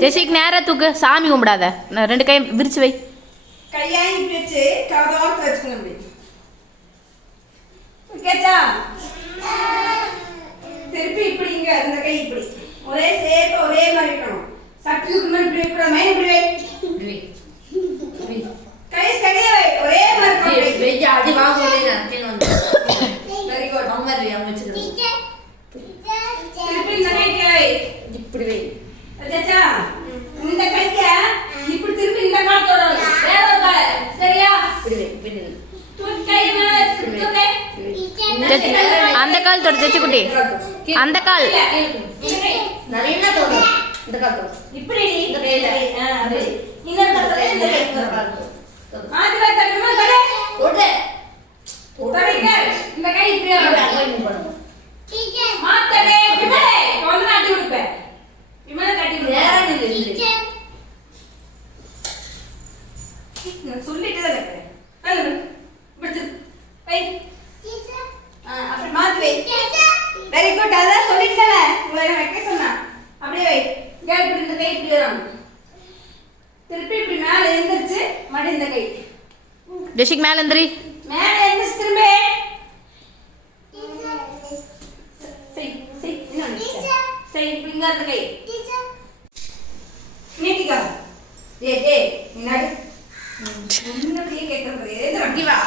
ஜெசிக் நேரா தூக்கு சாமி கும்பிடாத ரெண்டு கையும் விரிச்சு வை கையாய் இப்படி வச்சு வச்சுக்கணும் இப்படி திருப்பி இப்படிங்க இந்த கை இப்படி ஒரே சேஃபா இருக்கணும் சக்தி தூக்கணும் இப்படி இருக்கணும் மைண்ட் இப்படி? வை கை சரியா வை. ஒரே மாதிரி இருக்கணும் வெரி குட் திருப்பி இந்த கைக்கு வை. இப்படி வை. வச்சாச்சா இந்த கைக்க இப்படி திருப்பி இந்த காலத்தோட வை. வேற ஒரு கால. சரியா? இப்படி வை பின்னில் தூக்கி கை மேல தூக்கு. அந்த கால் தொடு ஜெசி குட்டி அந்த கால் இல்ல. இந்த கை. நல்லா தோணும் இந்த காலத்தோட இப்படி நீ இந்த கையில அப்படி. இன்னொரு கை இந்த கை மாத்தி வை தட்டுமா தடு. ஓடு தடுங்க இந்த கை இப்படி வரும். மாத்தடே விமலே. வந்து நாட்டி விடுப்பேன் விமலை கட்டி நேரா விடுப்பேன் நில்லு நான் சொல்லிட்டு தான் இருக்கிறேன். நல்ல விடுத்து. ஆ, அப்படி மாத்தி வை. வெரி குட் அதான் சொல்லிட்டல உங்களை நான் வைக்க சொன்னா அப்படியே வை. இங்க இப்படி இந்த கை இப்படி வரும் திருப்பி இப்படி மேல எழுந்திருச்சு மடி இந்த கை. ஜெசிக்கு மேல எந்திரி மேல எழுந்திருச்சு திரும்ப. செய் இப்படி இங்க இருந்த கை. நீட்டிக்கா நீ நடு கேட்கறது எந்திரம் அப்படி வா.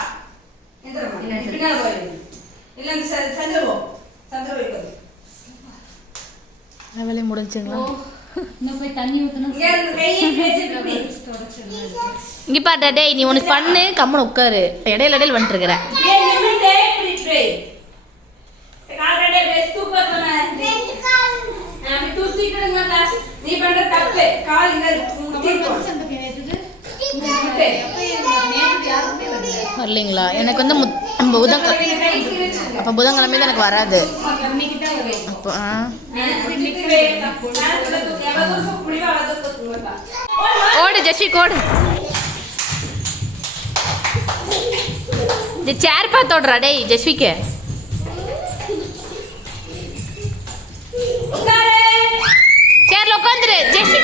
எந்திரமா இல்ல இந்த போய் வேலையை முடிஞ்சுங்களா? இப்படி வச்சுட்டு இப்படி. இங்க பாட்டா டேய் நீ உனக்கு பண்ணு கம்முன்னு உட்காரு. இடையில இடையில வந்துட்டு இருக்கிற நீ பண்ற தப்பு. கால். வரலைங்களா? எனக்கு வந்து முத்- புதன். அப்போ புதன்கிழமை தான் எனக்கு வராது. அப்போ ஓடு ஜெஷி ஓடு. இந்த சேர் பார்த்தோடுறா டேய் ஜஸ்விக்கு சேர்ல உட்காந்துரு ஜெஷி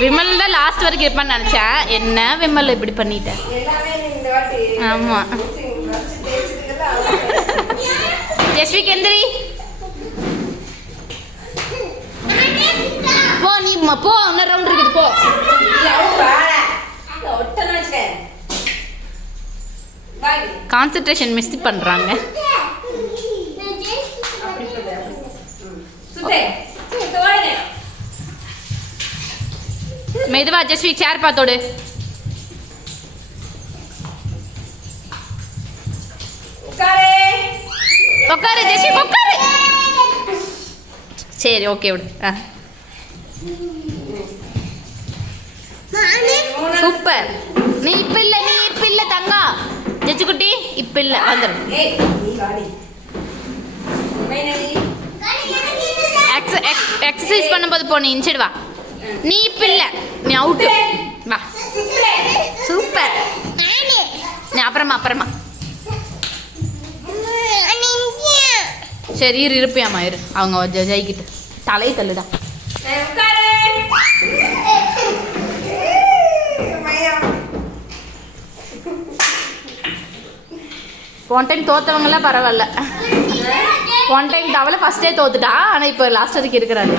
விமல் தான் லாஸ்ட் வரைக்கும் இருப்பான்னு நினைச்சேன் என்ன விமல் இப்படி பண்ணிட்டேன் ஆமா. ஜெஸ்விக் எந்திரி போ நீ போ இன்னும் ரவுண்ட் இருக்குது போ. கான்சென்ட்ரேஷன் மிஸ் பண்றாங்க. மெதுவா ஜெஸ்விக் சேர் பார்த்தோடு உட்காரு. உட்காரு ஜெஸ்விக் உட்காரு சரி ஓகே விடு. ஆ. சூப்பர். நீ இப்ப இல்ல நீ இப்ப இல்ல தங்கா. ஜெஜு குட்டி இப்ப இல்ல வந்துடும். எக்ஸசைஸ் பண்ணும்போது போ நீ இன்சைடு வா. நீ இப்ப இல்ல நீ அவுட் வா. சூப்பர். நீ அப்புறமா அப்புறமா. சரி இரு இரு அவங்க ஜெ- ஜெயிக்கிட்டு தலை தள்ளுதான். போன டைம் தோத்தவங்கலாம் பரவாயில்ல போன டைம் தவளை ஃபர்ஸ்டே தோத்துட்டா ஆனா இப்போ லாஸ்ட் வரைக்கும் இருக்கிறாரு.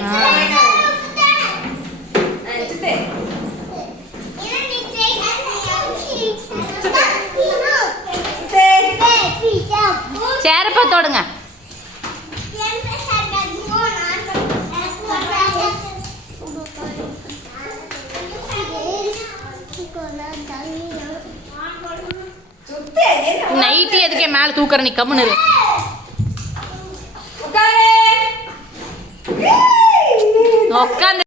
ஆ. தொடுங்க. நைட்டு எதுக்கே மேலே தூக்குற? நீ கம்முன்னு இரு. உட்காந்து